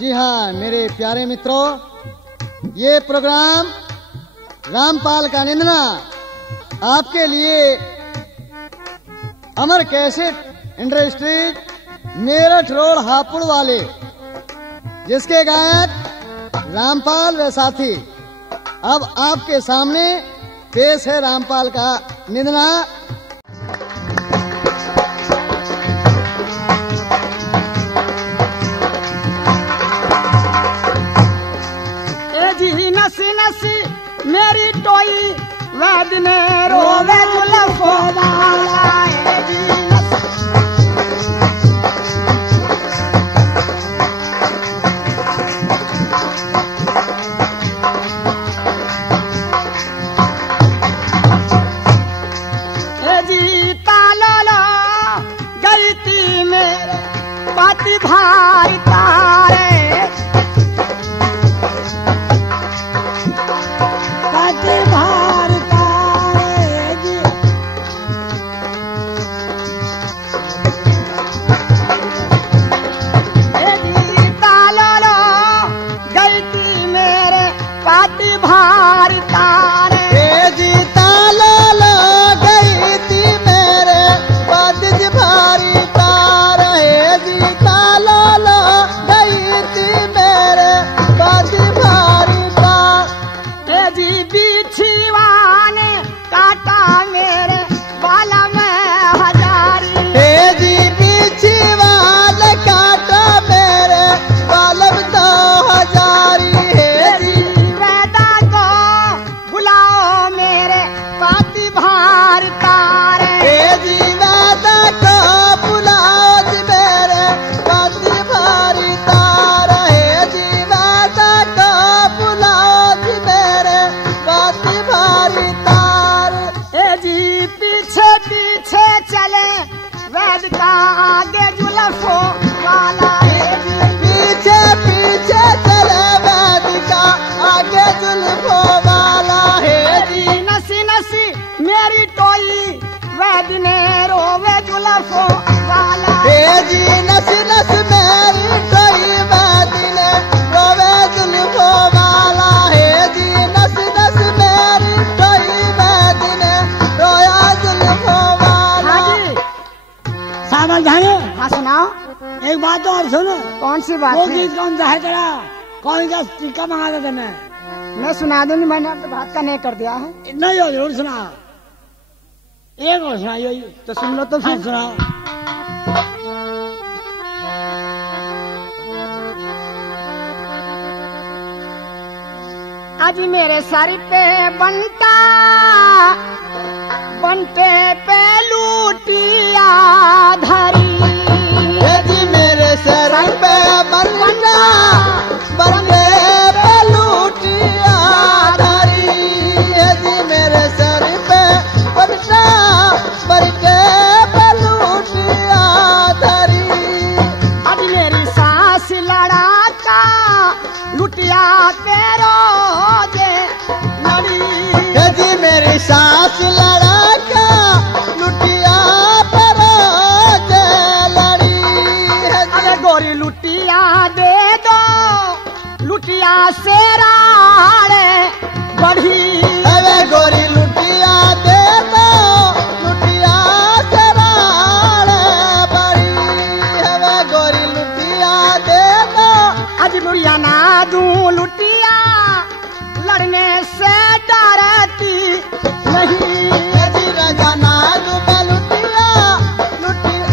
जी हाँ मेरे प्यारे मित्रों, ये प्रोग्राम रामपाल का निंदना आपके लिए Amar cassette industries Meerut road Hapur वाले, जिसके गायक रामपाल व साथी। अब आपके सामने पेश है रामपाल का निंदना। नसी नसी मेरी टोई वैद ने रोवे जुल्फो वाला जी ताला गई थी मेरे पति भाई तारे आगे जुल्फो वाला है, पीछे पीछे चले वैद का आगे जुल्फो वाला है जी। नसी नसी मेरी टोई वैद ने रोवे जुल्फो वाला है जी। नसी नसी मेरी टोई वैद ने रोवे जुल्फो वाला है जी। नसी नसी मेरी टोई वैद ने रोया जुल्फो वाला। सावल जाने। हाँ सुनाओ। एक बात तो और सुनो। कौन सी बात? वो गीत कौन सा है तेरा? कौन सा टीका मंगा देते? मैं सुना दूंगी। मैंने अब तो बात का नहीं कर दिया है। नहीं हो जरूर सुना। एक और सुनाइयो तो सुन लो तो फिर सुनाओ। आज मेरे सर पे बनता बनते पे लूटिया धरी, जी मेरे सर पे बनता बनते पे लूटिया धरी, जी मेरे सर पे बनता बनते पे लूटिया धरी। आज मेरी सास लड़ाता लुटिया के रोजे लड़ी, जी मेरी सास लड़ा से राड़े बढ़ी, अरे गोरी लुटिया दे दो लुटिया से राड़े बढ़ी, अरे गोरी लुटिया दे दो। आज बुढ़िया ना दूं लुटिया लड़ने से डरती नहीं, यदि रजा ना दूं मैं लुटिया लुटिया।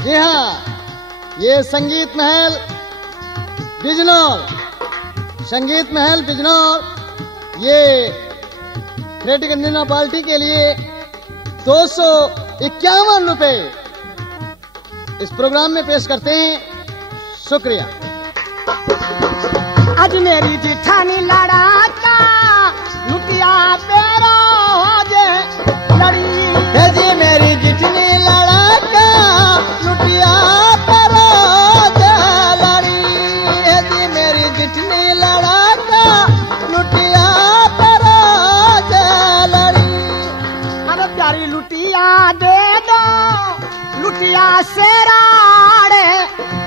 जी हाँ, ये संगीत महल बिजनौर, संगीत महल बिजनौर, ये क्रिएटिव इंडिया पार्टी के लिए 251 रुपए इस प्रोग्राम में पेश करते हैं। शुक्रिया। आज मेरी जिठानी लड़ाका लुटिया पे रोजे लड़ी, जी मेरी जिठनी लड़ाका लुटिया पे रोजे लड़ी, जी मेरी जिठनी लड़ाका लुटिया पे रोजे लड़ी। अरे प्यारी लुटिया दे दो लुटिया से राड़े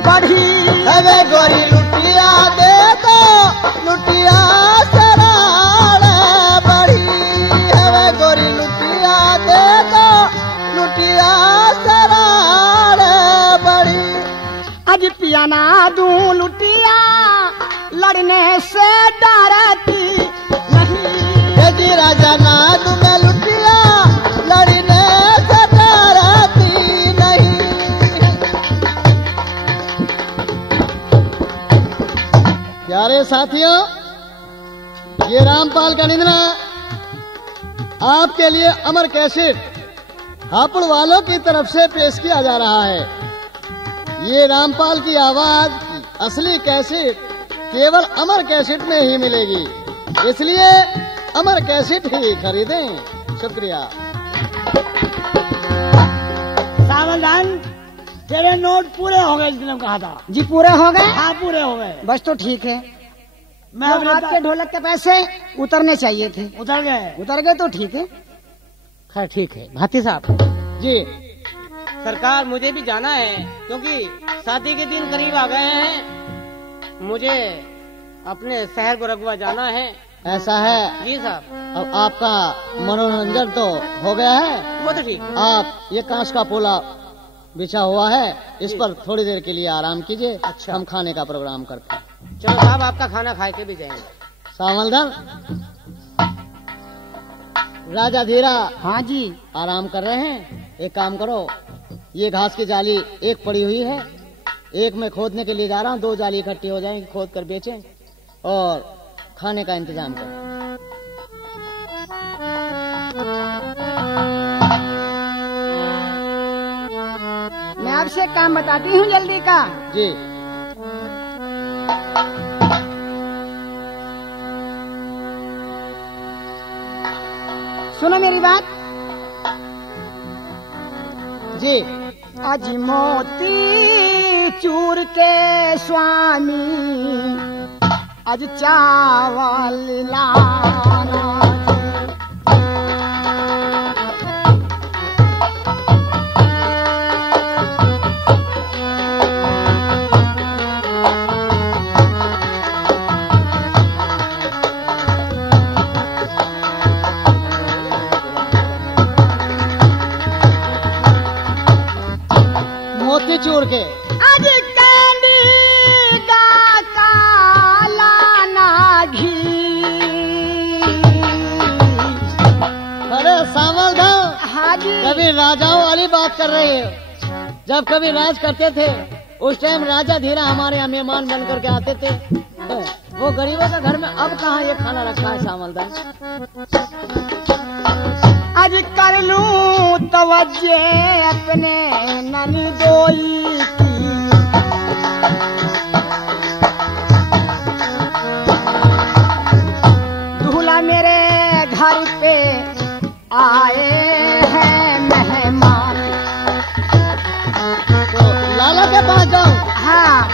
बढ़ी। अबे गोरी लुटिया दे दो, लुटिया सराड़े बड़ी। अबे गोरी लुटिया दे दो, लुटिया सराड़े बड़ी। आज पिया ना दूं लुटिया लड़ने से डरती नहीं। यदि राजा ना तुम्हें लुटिया लड़ने से डरती नहीं। प्यारे साथियों, ये रामपाल का निंदना आपके लिए अमर कैसेट हापुड़ वालों की तरफ से पेश किया जा रहा है। ये रामपाल की आवाज असली कैसेट केवल अमर कैसेट में ही मिलेगी, इसलिए अमर कैसेट ही खरीदें। शुक्रिया। सावधान, तेरे नोट पूरे हो गए जितने कहा था। जी पूरे हो गए? हाँ पूरे हो गए। बस तो ठीक है। मैं तो आपके ढोलक के पैसे उतरने चाहिए थे। उतर गए? उतर गए तो ठीक है। खैर ठीक है। भाती साहब जी सरकार, मुझे भी जाना है क्योंकि शादी के दिन करीब आ गए हैं। मुझे अपने शहर गोरखपुर जाना है। ऐसा है? जी साहब। अब आपका मनोरंजन तो हो गया है। वो तो ठीक। आप ये कांच का पोला बिछा हुआ है, इस पर थोड़ी देर के लिए आराम कीजिए। अच्छा। हम खाने का प्रोग्राम करते हैं। चलो साहब, आपका खाना खा के भी जाएंगे। सावलधन, राजा धीरा हाँ जी। आराम कर रहे हैं। एक काम करो, ये घास की जाली एक पड़ी हुई है, एक मैं खोदने के लिए जा रहा हूँ। 2 जाली इकट्ठी हो जाएंगी, खोद कर बेचें और खाने का इंतजाम करें। मैं आपसे एक काम बताती हूँ जल्दी का। जी सुनो मेरी बात। जी आज मोती चूर के स्वामी आज चावल लाना। मोतीचूर के आज कैंडी का काला घी। अरे सावलधन, हाँ जी। कभी राजाओं वाली बात कर रहे हो। जब कभी राज करते थे उस टाइम राजा धीरा हमारे यहाँ मेहमान बन करके आते थे। वो गरीबों के घर में अब कहाँ ये खाना रखा है सावलधन। आज कर लूं तवज्जे अपने ननदोई की। दूल्हा मेरे घर पे आए हैं मेहमान। तो लाला के पास जाऊं? हाँ।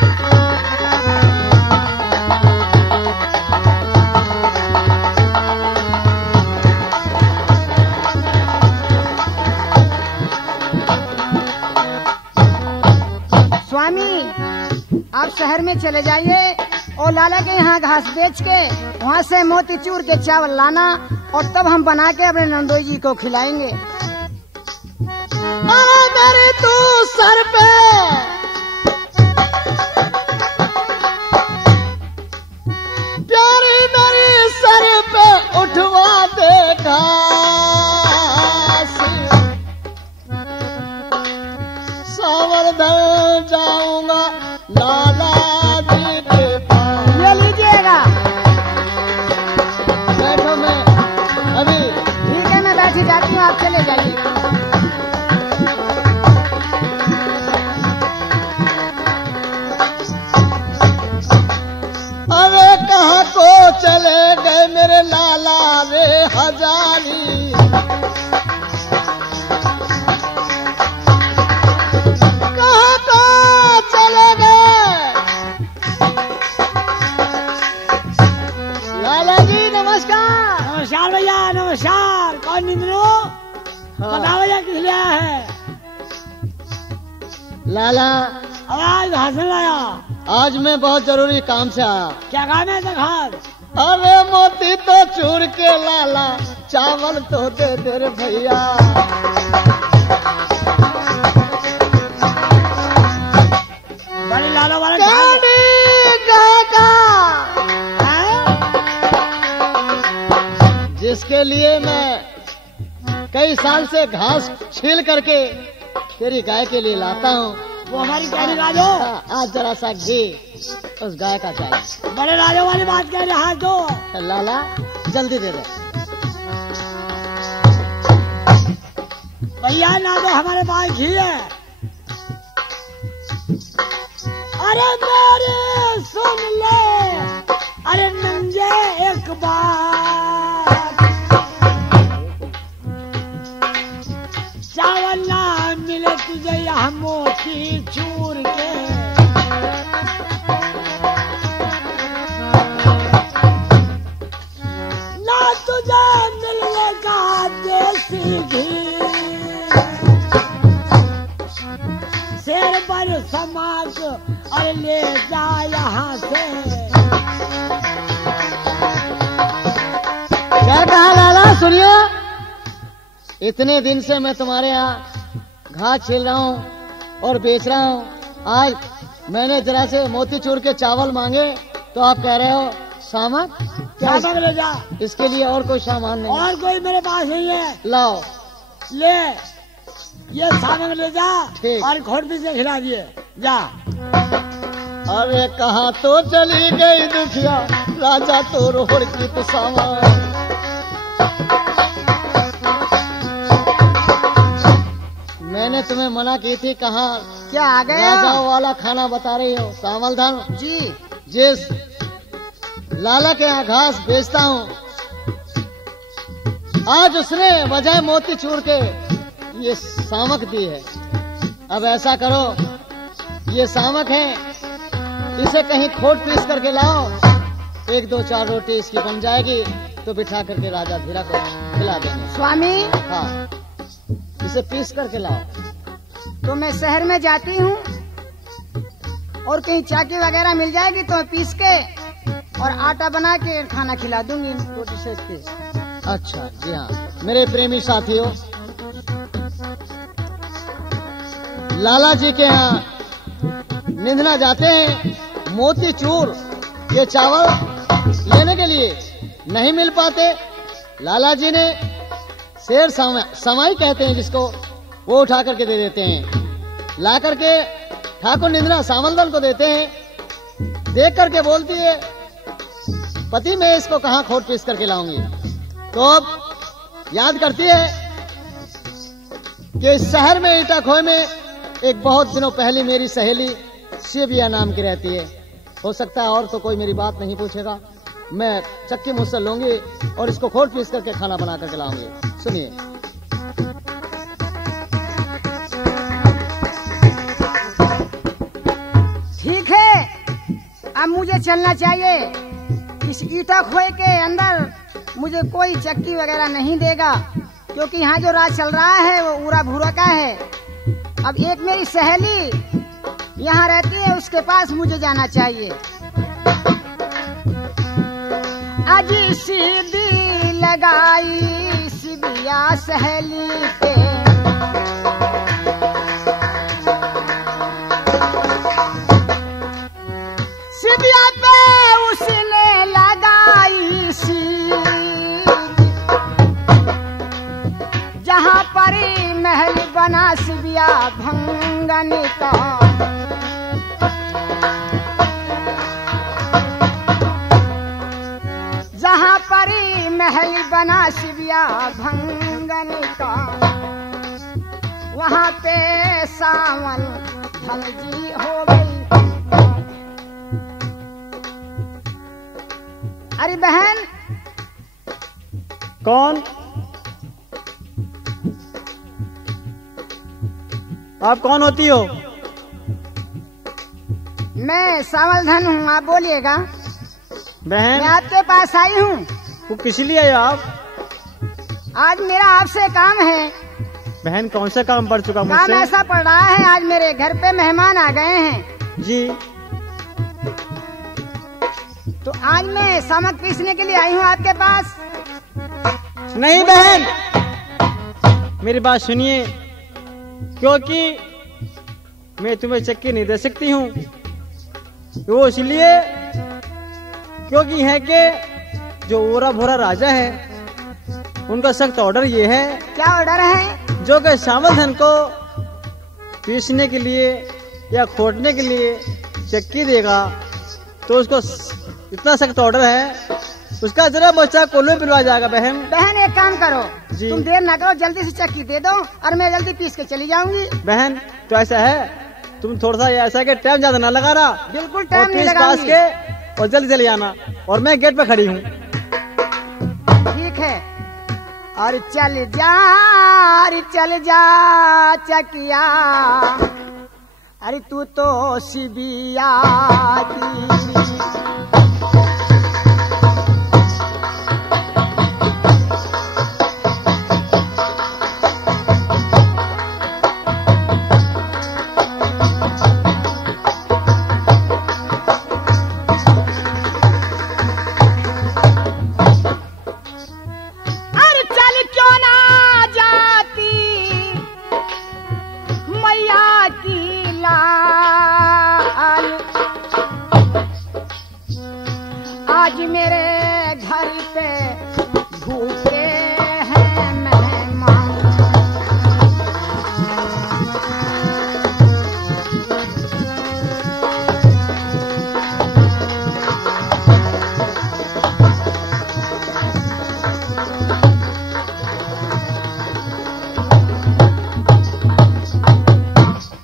स्वामी, आप शहर में चले जाइए और लाला के यहाँ घास बेच के वहाँ से मोतीचूर के चावल लाना और तब हम बना के अपने नंदोई जी को खिलाएंगे। मेरे तू सर पे प्यारी मेरी सर पे उठवा देखा। सावलधन जाऊंगा लाला जी के पास। ये लीजिएगा। बैठो, मैं अभी। ठीक है, मैं बैठी जाती हूँ, आप चले जाइए। अरे कहाँ को चले गए मेरे लाला रे हजारी। कहाँ को चले गए। लाला जी नमस्कार। नमस्कार भैया, नमस्कार। कौन निंदनो? हाँ। बताओ भैया किस लिए आया है? लाला, आज हंसने आया। आज मैं बहुत जरूरी काम से आया। क्या काम है खास? अरे मोती तो चूर के लाला, चावल तो दे दे रे भैया। बड़े लाला वाले जिसके लिए मैं कई साल से घास छील करके तेरी गाय के लिए लाता हूँ, वो हमारी गाय निकाल दो। आज जरा सा घी उस गाय का चाहिए। बड़े राजा वाली बात कह रहे, हाथ दो। लाला जल्दी दे दे। भैया ना तो हमारे पास घी है। अरे मेरे सुन ले, अरे नंगे एक बार, चावल ना मिले तुझे यहाँ मोती चूर के, ना तुझे मिलेगा देसी घी, शेर पर समाज और ले जा यहाँ से। क्या कहा लाला? सुनियो, इतने दिन से मैं तुम्हारे यहाँ घास छील रहा हूँ और बेच रहा हूँ। आज मैंने जरा से मोतीचूर के चावल मांगे तो आप कह रहे हो सामक? क्या सामक ले जा। इसके लिए और कोई सामान नहीं? और कोई मेरे पास नहीं है। लाओ, ले ये सामक ले जा। ठीक। और खोटपी से खिला दिए जा। अरे कहाँ तो चली गई दुखिया, राजा तो रोहड़ की तो सामान। मैंने तुम्हें मना की थी, कहाँ क्या आ गया? राजाओं वाला खाना बता रही हो? सावलधन जी, जिस लाला के यहाँ घास बेचता हूँ, आज उसने बजाय मोती चूर के ये सामक दी है। अब ऐसा करो, ये सामक है, इसे कहीं खोट पीस करके लाओ, 1 2 4 रोटी इसकी बन जाएगी तो बिठा करके राजा धीरा को खिला देंगे। स्वामी, हाँ, इसे पीस करके लाओ। तो मैं शहर में जाती हूँ और कहीं चाकी वगैरह मिल जाएगी तो मैं पीस के और आटा बना के खाना खिला दूंगी रोटी सेक के। अच्छा जी हाँ, मेरे प्रेमी साथियों, लाला जी के यहाँ निंदना जाते हैं, मोती चूर ये चावल लेने के लिए नहीं मिल पाते। लाला जी ने शेर समाई कहते हैं जिसको, वो उठा करके दे देते हैं, ला करके ठाकुर निंदना सावलधन को देते हैं। देख करके बोलती है, पति मैं इसको कहाँ खोट पीस करके लाऊंगी। तो अब याद करती है कि इस शहर में ईटा खोए में एक बहुत दिनों पहले मेरी सहेली शिविया नाम की रहती है। हो सकता है और तो कोई मेरी बात नहीं पूछेगा, मैं चक्की मुझसे लूंगी और इसको खोट पीस करके खाना बना करके लाऊंगी। सुनिए, ठीक है, अब मुझे चलना चाहिए। इस ईटा खोए के अंदर मुझे कोई चक्की वगैरह नहीं देगा, क्योंकि यहाँ जो राज चल रहा है वो उरा भूरा का है। अब एक मेरी सहेली यहाँ रहती है, उसके पास मुझे जाना चाहिए। अजी सीधी लगाई सिबिया सहेली पे, सिबिया पे उसने लगाई सीधी, जहाँ परी महल बना सिबिया भंगन का। जहाँ परी महल बना शिविया भंगन का, वहाँ पे सावन धमजी हो गई। अरे बहन, कौन? आप कौन होती हो? मैं सावलधन हूँ, आप बोलिएगा। बहन, मैं आपके पास आई हूँ। वो किस लिए आए आप? आज मेरा आपसे काम है। बहन कौन सा काम पड़ चुका काम मुझसे? ऐसा पड़ रहा है, आज मेरे घर पे मेहमान आ गए हैं, जी तो आज मैं सामक पीसने के लिए आई हूँ आपके पास। नहीं बहन, मेरी बात सुनिए, क्योंकि मैं तुम्हें चक्की नहीं दे सकती हूँ। वो इसलिए क्योंकि है कि जो ओरा भोरा राजा है उनका सख्त ऑर्डर ये है। क्या ऑर्डर है? जो कि श्यामल धन को पीसने के लिए या खोटने के लिए चक्की देगा तो उसको इतना सख्त ऑर्डर है, उसका जरा बच्चा कोल्हे में पिलवा जाएगा। बहन बहन एक काम करो, जी। तुम देर ना करो, जल्दी से चक्की दे दो और मैं जल्दी पीस के चली जाऊंगी। बहन तो ऐसा है, तुम थोड़ा सा ऐसा कि टाइम ज्यादा ना लगा रहा, बिल्कुल और टाइम नहीं पीस पास लगाऊंगी। के और जल्दी चले आना, और मैं गेट पे खड़ी हूँ। ठीक है। और चल जा चकिया, अरे तू तो शिबिया की। आज मेरे घर पे भूखे हैं मेहमान,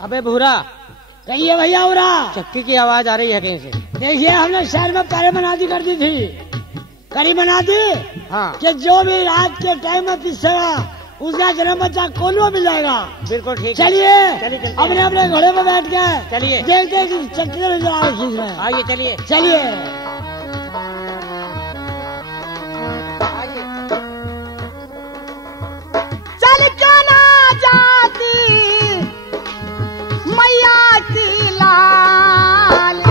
अबे भूरा, कहिए भैया उरा। चक्की की आवाज आ रही है कहीं से। देखिए हमने शहर में पहले बना दी कर दी थी, करी बना दी हाँ कि जो भी रात के टाइम में पिसेगा उसका जन्म बच्चा कोल्हुआ मिल जाएगा। बिल्कुल ठीक है। चलिए चलिए अपने अपने घोड़े में बैठ गए, चलिए। देखते हैं कि चक्की में जो आग खींच रहे हैं। आइए चलिए। चलिए चल क्यों ना जाती मैया की लाल,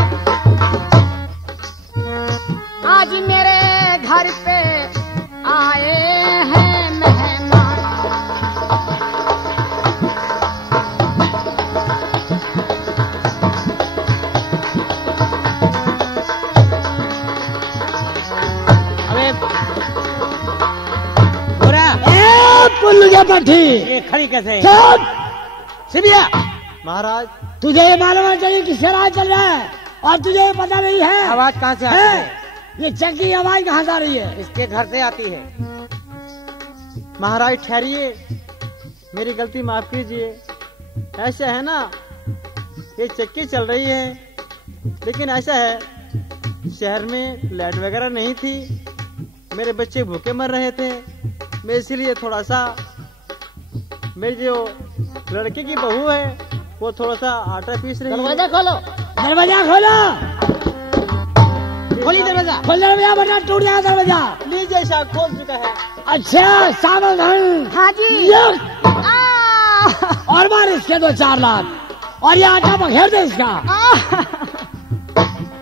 आज मेरे घर पे आए हैं मेहमान। अबे भूरा, पुल्लू के पट्टी ये खड़ी कैसे है? चुप सिबिया, महाराज तुझे ये मालूम होना चाहिए किससे राज चल रहा है और तुझे ये पता नहीं है। आवाज कहाँ से आती है? है? ये चक्की की आवाज कहाँ से आ रही है? इसके घर से आती है। महाराज ठहरिए, मेरी गलती माफ कीजिए। ऐसा है ना, ये चक्की चल रही है, लेकिन ऐसा है शहर में लाइट वगैरह नहीं थी, मेरे बच्चे भूखे मर रहे थे, मैं इसीलिए थोड़ा सा, मेरी जो लड़के की बहू है वो थोड़ा सा आटा पीस रही है। दरवाजा खोलो, दरवाजा खोलो, खोली दरवाजा। खोल दरवाजा वरना टूट जाएगा दरवाजा। लीजिए साहब, खोल चुका है। अच्छा सावधान। हाँ जी। ये और मार इसके 2-4 लाख और ये आटा बखेर दे इसका।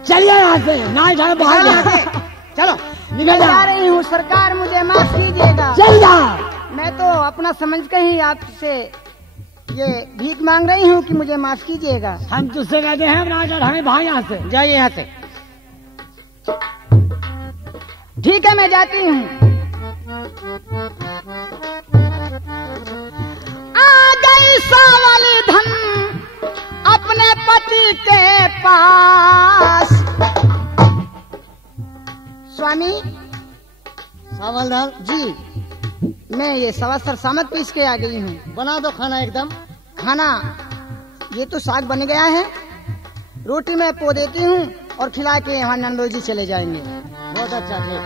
चलिए यहाँ से, ना इधर बाहर जा। चलो निकल जा जा, रही हूँ, सरकार मुझे माफ कीजिएगा। चल जा। मैं तो अपना समझ कर ही आपसे ये भीख मांग रही हूँ कि मुझे माफ कीजिएगा। हम तुझसे कहते हैं ना इधर हमें भाग यहाँ से। जाइए यहाँ से। ठीक है मैं जाती हूँ। आ गई सावल धन अपने पति के पास। स्वामी सावलदार जी, मैं ये सवासर सामक पीस के आ गई हूँ। बना दो खाना एकदम। खाना ये तो साग बन गया है, रोटी मैं पो देती हूँ और खिला के यहाँ नंदो जी चले जाएंगे। बहुत अच्छा, ठीक।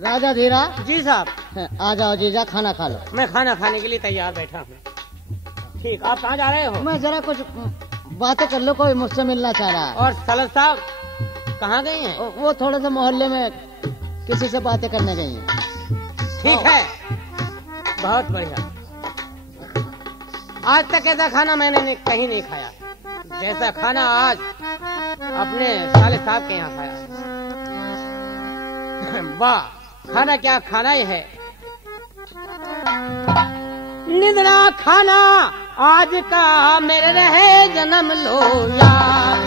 राजा धीरा, जी साहब, आ जाओ जीजा, खाना खा लो। मैं खाना खाने के लिए तैयार बैठा हूँ। ठीक, आप कहाँ जा रहे हो? मैं जरा कुछ बातें कर लो, कोई मुझसे मिलना चाह रहा है। और सलत साहब कहाँ गए हैं? वो थोड़े से मोहल्ले में किसी से बातें करने गई हैं? ठीक है, बहुत बढ़िया। आज तक ऐसा खाना मैंने कहीं नहीं खाया जैसा खाना आज अपने साले साहब के यहाँ खाया। वाह, खाना क्या खाना ही है। निद्रा खाना आज का मेरे रहे जन्म लो यार।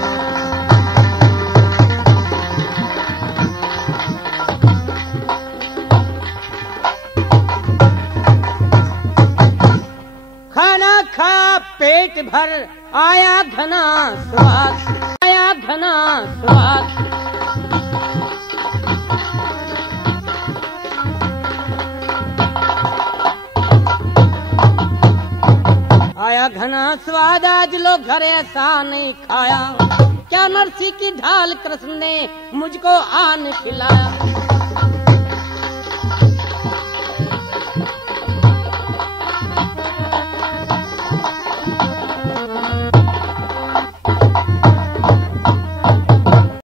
खाना खा पेट भर आया घना स्वाद, आया घना स्वाद। आया घना स्वाद, आज लोग घर ऐसा नहीं खाया। क्या नरसी की ढाल कृष्ण ने मुझको आन खिलाया।